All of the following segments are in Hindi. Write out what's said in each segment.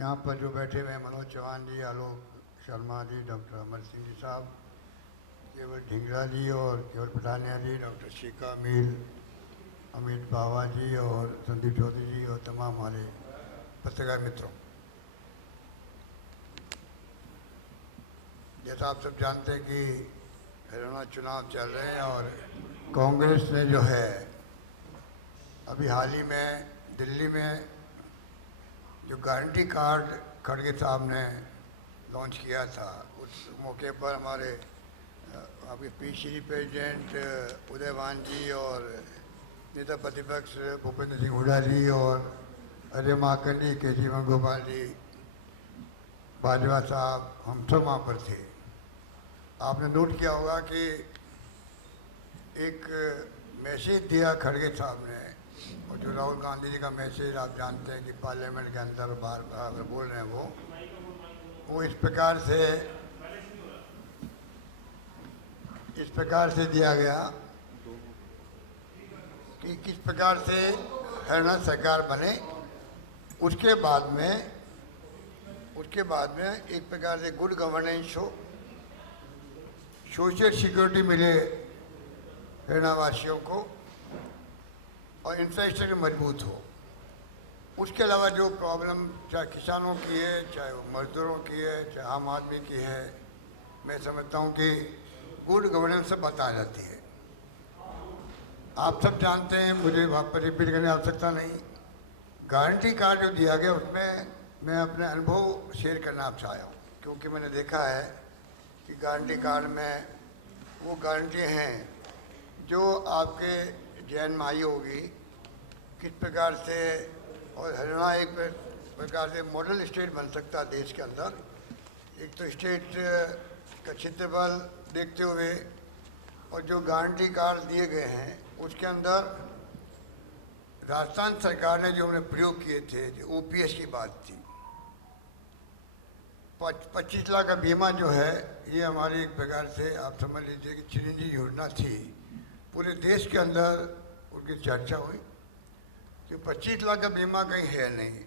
यहाँ पर जो बैठे हुए हैं मनोज चौहान जी, आलोक शर्मा जी, डॉक्टर अमर सिंह जी साहब, केवल ढींगरा जी और केवल पठानिया जी, डॉक्टर शिका मीर, अमित बावा जी और संदीप चौधरी जी और तमाम हमारे पत्रकार मित्रों, जैसा आप सब जानते हैं कि हरियाणा चुनाव चल रहे हैं और कांग्रेस ने जो है अभी हाल ही में दिल्ली में जो गारंटी कार्ड खड़गे साहब ने लॉन्च किया था, उस मौके पर हमारे आपके पीसीसी प्रेसिडेंट उदयवान जी और नेता प्रतिपक्ष भूपेंद्र सिंह हुड्डा जी और अजय माकन जी, के सी वेणुगोपाल जी, बाजवा साहब, हम सब वहाँ पर थे। आपने नोट किया होगा कि एक मैसेज दिया खड़गे साहब ने, और जो राहुल गांधी जी का मैसेज आप जानते हैं कि पार्लियामेंट के अंदर बार बार बोल रहे हैं, वो इस प्रकार से दिया गया कि किस प्रकार से हरियाणा सरकार बने। उसके बाद में एक प्रकार से गुड गवर्नेंस हो, सोशल सिक्योरिटी मिले हरियाणा वासियों को और इंफ्रास्ट्रक्चर मजबूत हो। उसके अलावा जो प्रॉब्लम चाहे किसानों की है, चाहे वो मजदूरों की है, चाहे आम आदमी की है, मैं समझता हूँ कि गुड गवर्नेंस से बता जाती है। आप सब जानते हैं, मुझे वहाँ पर रिपीट करने की आवश्यकता नहीं। गारंटी कार्ड जो दिया गया उसमें मैं अपने अनुभव शेयर करना आपसे आया हूँ, क्योंकि मैंने देखा है कि गारंटी कार्ड में वो गारंटी हैं जो आपके जैन माई होगी किस प्रकार से, और हरियाणा एक प्रकार से मॉडल स्टेट बन सकता है देश के अंदर। एक तो स्टेट का क्षेत्रफल देखते हुए और जो गारंटी कार्ड दिए गए हैं उसके अंदर राजस्थान सरकार ने जो हमने प्रयोग किए थे, जो ओपीएस की बात थी, 25 लाख का बीमा जो है, ये हमारी एक प्रकार से आप समझ लीजिए कि चिरंजीवी योजना थी। पूरे देश के अंदर उनकी चर्चा हुई कि 25 लाख का बीमा कहीं है नहीं।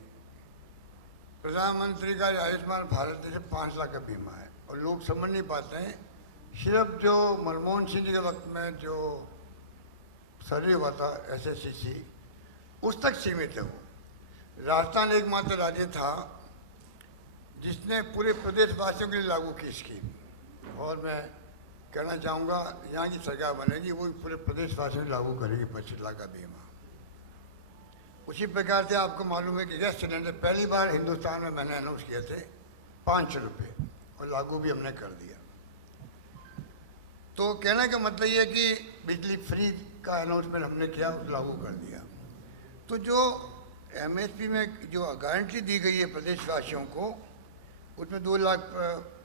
प्रधानमंत्री का आयुष्मान भारत जैसे 5 लाख का बीमा है और लोग समझ नहीं पाते हैं। सिर्फ जो मनमोहन सिंह जी के वक्त में जो सर्वे हुआ था एसएससीसी, उस तक सीमित है वो। राजस्थान एकमात्र राज्य था जिसने पूरे प्रदेशवासियों के लिए लागू की स्कीम, और मैं कहना चाहूँगा यहाँ की सरकार बनेगी वो पूरे प्रदेशवासियों में लागू करेगी 25 लाख का बीमा। उसी प्रकार से आपको मालूम है कि गैस सिलेंडर पहली बार हिंदुस्तान में मैंने अनाउंस किए थे 500 रुपये, और लागू भी हमने कर दिया। तो कहने का मतलब ये है कि बिजली फ्री का अनाउंसमेंट हमने किया, उस लागू कर दिया। तो जो एमएसपी में जो गारंटी दी गई है प्रदेशवासियों को, उसमें 2 लाख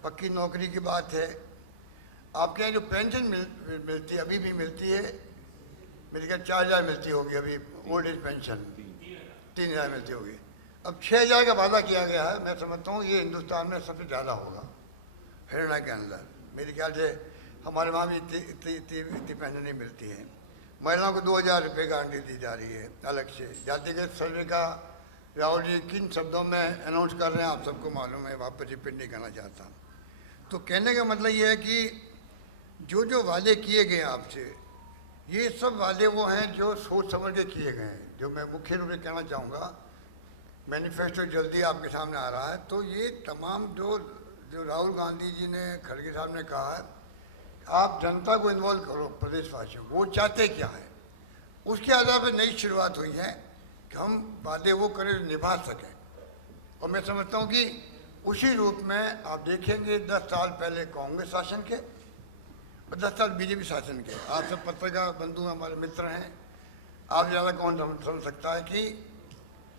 पक्की नौकरी की बात है। आपके यहाँ जो पेंशन मिलती है, अभी भी मिलती है, मेरे ख्याल 4000 मिलती होगी अभी, ओल्ड एज पेंशन 3000 मिलती होगी। अब 6000 का वादा किया गया है। मैं समझता हूँ ये हिंदुस्तान में सबसे ज़्यादा होगा हरियाणा के अंदर। मेरे ख्याल से हमारे वहाँ भी इतनी पेंशन नहीं मिलती है। महिलाओं को 2000 रुपये गारंटी दी जा रही है अलग से। जातिगत सर्वे का राहुल जी किन शब्दों में अनाउंस कर रहे हैं आप सबको मालूम है, वापस रिपीट नहीं करना चाहता। तो कहने का मतलब ये है कि जो जो वादे किए गए आपसे, ये सब वादे वो हैं जो सोच समझ के किए गए हैं। जो मैं मुख्य रूप से कहना चाहूँगा, मैनिफेस्टो जल्दी आपके सामने आ रहा है, तो ये तमाम जो राहुल गांधी जी ने, खड़गे साहब ने कहा है, आप जनता को इन्वॉल्व करो, प्रदेशवासियों को, वो चाहते क्या है, उसके आधार पर नई शुरुआत हुई है कि हम वादे वो करें जो निभा सकें। और मैं समझता हूँ कि उसी रूप में आप देखेंगे 10 साल पहले कांग्रेस शासन के और 10 साल बीजेपी शासन के। आप सब पत्रकार बंधु हमारे मित्र हैं, आप ज़्यादा कौन समझ सकता है कि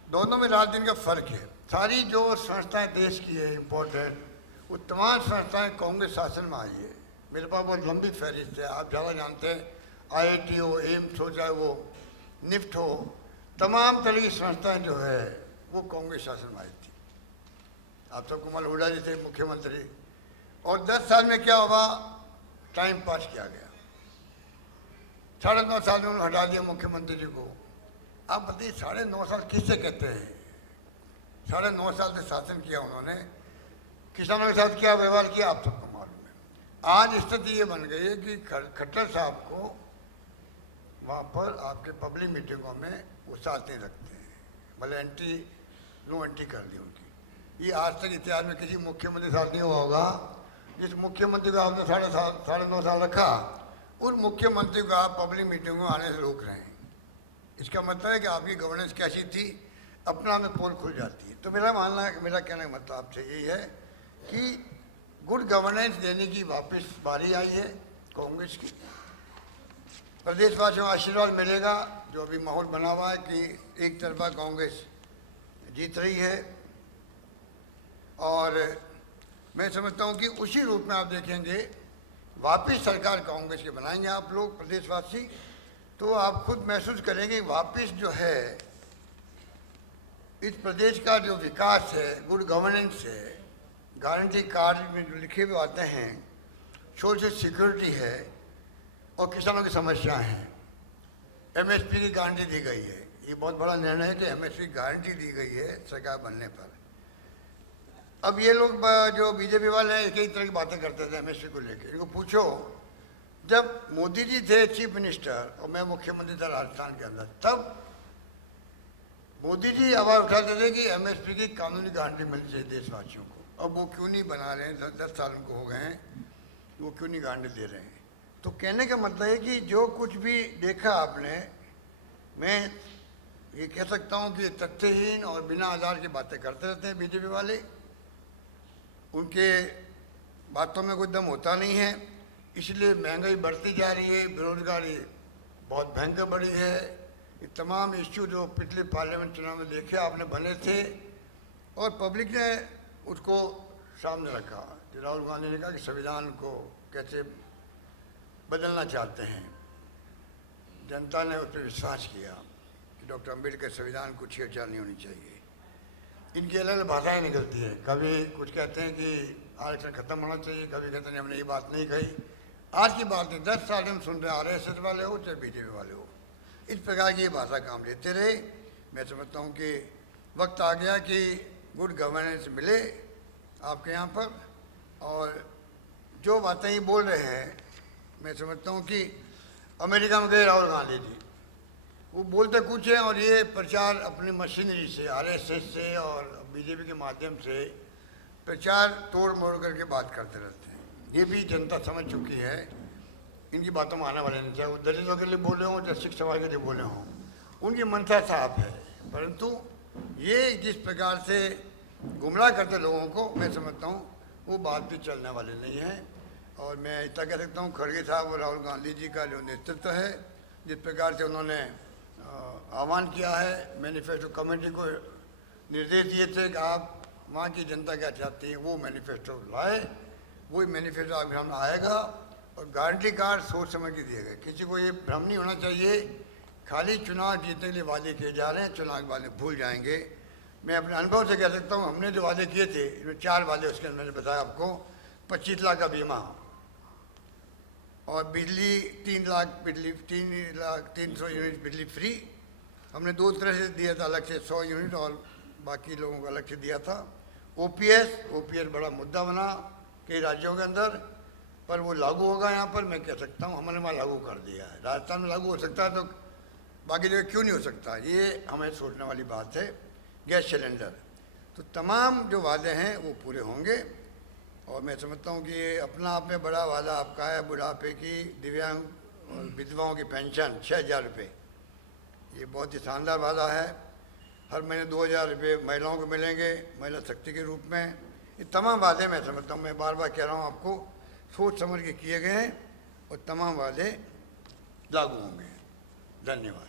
दोनों में रात दिन का फ़र्क है। सारी जो संस्थाएं देश की है इम्पोर्टेंट, वो तमाम संस्थाएं कांग्रेस शासन में आई है। मेरे पास बहुत लंबी फहरिस्त है, आप ज़्यादा जानते हैं। आईआईटी हो, एम्स हो, चाहे वो निफ्ट हो, तमाम तरह की संस्थाएं जो है वो कांग्रेस शासन में आई थी। आप सबको मालूम, हुड्डा जी थे मुख्यमंत्री, और 10 साल में क्या हुआ, टाइम पास किया गया। 9.5 साल में उन्होंने हटा दिया मुख्यमंत्री जी को। आप बताइए 9.5 साल किससे कहते हैं? 9.5 साल से शासन किया उन्होंने, किसानों के साथ क्या व्यवहार किया आप सबको मालूम है। आज स्थिति ये बन गई है कि खट्टर साहब को वहाँ पर आपके पब्लिक मीटिंगों में वो साथ नहीं रखते हैं, मतलब नो एंट्री कर दी उनकी। ये आज तक इतिहास में किसी मुख्यमंत्री साथ नहीं हुआ होगा। जिस मुख्यमंत्री को आपने 9.5 साल रखा, उन मुख्यमंत्री को आप पब्लिक मीटिंग में आने से रोक रहे हैं। इसका मतलब है कि आपकी गवर्नेंस कैसी थी, अपना में पोल खुल जाती है। तो मेरा मानना है, मेरा कहने का मतलब आपसे यही है कि गुड गवर्नेंस देने की वापस बारी आई है कांग्रेस की। प्रदेशवासियों को आशीर्वाद मिलेगा। जो अभी माहौल बना हुआ है कि एक तरफा कांग्रेस जीत रही है, और मैं समझता हूँ कि उसी रूप में आप देखेंगे वापस सरकार कांग्रेस के बनाएंगे आप लोग प्रदेशवासी, तो आप खुद महसूस करेंगे वापस जो है इस प्रदेश का जो विकास है, गुड गवर्नेंस है, गारंटी कार्ड में जो लिखे हुए आते हैं, सोशल सिक्योरिटी है और किसानों की समस्याएं हैं। एमएसपी की गारंटी दी गई है। ये बहुत बड़ा निर्णय है कि एमएसपी की गारंटी दी गई है सरकार बनने पर। अब ये लोग जो बीजेपी वाले हैं कई तरह की बातें करते थे एमएसपी को लेकर। इनको पूछो, जब मोदी जी थे चीफ मिनिस्टर और मैं मुख्यमंत्री था राजस्थान के अंदर, तब मोदी जी आवाज़ उठाते थे कि एमएसपी की कानूनी गारंटी मिलनी चाहिए देशवासियों को। अब वो क्यों नहीं बना रहे हैं, 10 साल उनको हो गए हैं, वो क्यों नहीं गारंटी दे रहे हैं। तो कहने का मतलब है कि जो कुछ भी देखा आपने, मैं ये कह सकता हूँ कि तथ्यहीन और बिना आधार की बातें करते रहते हैं बीजेपी वाले। उनके बातों में कोई दम होता नहीं है, इसलिए महंगाई बढ़ती जा रही है, बेरोजगारी बहुत भयंकर बढ़ी है। ये तमाम इश्यू जो पिछले पार्लियामेंट चुनाव में देखे आपने बने थे और पब्लिक ने उसको सामने रखा। राहुल गांधी ने कहा कि संविधान को कैसे बदलना चाहते हैं। जनता ने उस पर विश्वास किया कि डॉक्टर अम्बेडकर संविधान को छेड़छाड़ नहीं होनी चाहिए। इनकी अलग अलग भाषाएँ निकलती हैं, कभी कुछ कहते हैं कि आरक्षण खत्म होना चाहिए, कभी कहते हैं हमने ये बात नहीं कही। आज की बात है, 10 साल हम सुन रहे हैं, RSS वाले हो चाहे बीजेपी वाले हो, इस प्रकार की ये भाषा काम लेते रहे। मैं समझता हूँ कि वक्त आ गया कि गुड गवर्नेंस मिले आपके यहाँ पर। और जो बातें ये बोल रहे हैं, मैं समझता हूँ कि अमेरिका में गए राहुल गांधी जी, वो बोलते कुछ हैं और ये प्रचार अपनी मशीनरी से, RSS से और बीजेपी के माध्यम से प्रचार तोड़ मोड़ करके बात करते रहते हैं। ये भी जनता समझ चुकी है, इनकी बातों में आने वाले नहीं, चाहे वो दलितों के लिए बोले हों चाहे सिख समाज के लिए बोले हों, उनकी मंशा साफ है। परंतु ये जिस प्रकार से गुमराह करते लोगों को, मैं समझता हूँ वो बात भी चलने वाली नहीं है। और मैं इतना कह सकता हूँ खड़गे साहब और राहुल गांधी जी का जो नेतृत्व है, जिस प्रकार से उन्होंने आह्वान किया है, मैनिफेस्टो कमेटी को निर्देश दिए थे कि आप वहाँ की जनता क्या चाहती है वो मैनिफेस्टो लाए, वही मैनिफेस्टो आपके सामने आएगा। और गारंटी कार्ड सोच समझ के दिए गए। किसी को ये भ्रम नहीं होना चाहिए खाली चुनाव जीतने के लिए वादे किए जा रहे हैं, चुनाव के वादे भूल जाएंगे। मैं अपने अनुभव से कह सकता हूँ, हमने जो वादे किए थे इसमें 4 वादे, उसके अंदर मैंने बताया आपको 25 लाख का बीमा और बिजली 3,300 यूनिट बिजली फ्री। हमने 2 तरह से दिया था, अलग से 100 यूनिट और बाकी लोगों को अलग से दिया था। ओपीएस बड़ा मुद्दा बना कई राज्यों के अंदर, पर वो लागू होगा यहाँ पर, मैं कह सकता हूँ हमने वहाँ लागू कर दिया है। राजस्थान में लागू हो सकता है तो बाकी जगह क्यों नहीं हो सकता, ये हमें सोचने वाली बात है। गैस सिलेंडर, तो तमाम जो वादे हैं वो पूरे होंगे। और मैं समझता हूँ कि ये अपना आप में बड़ा वादा आपका है। बुढ़ापे की दिव्यांग और विधवाओं की पेंशन 6,000 रुपये, ये बहुत ही शानदार वादा है। हर महीने 2,000 रुपये महिलाओं को मिलेंगे महिला शक्ति के रूप में। ये तमाम वादे मैं समझता हूँ, मैं बार बार कह रहा हूँ आपको, सोच समझ के किए गए हैं और तमाम वादे लागू होंगे। धन्यवाद।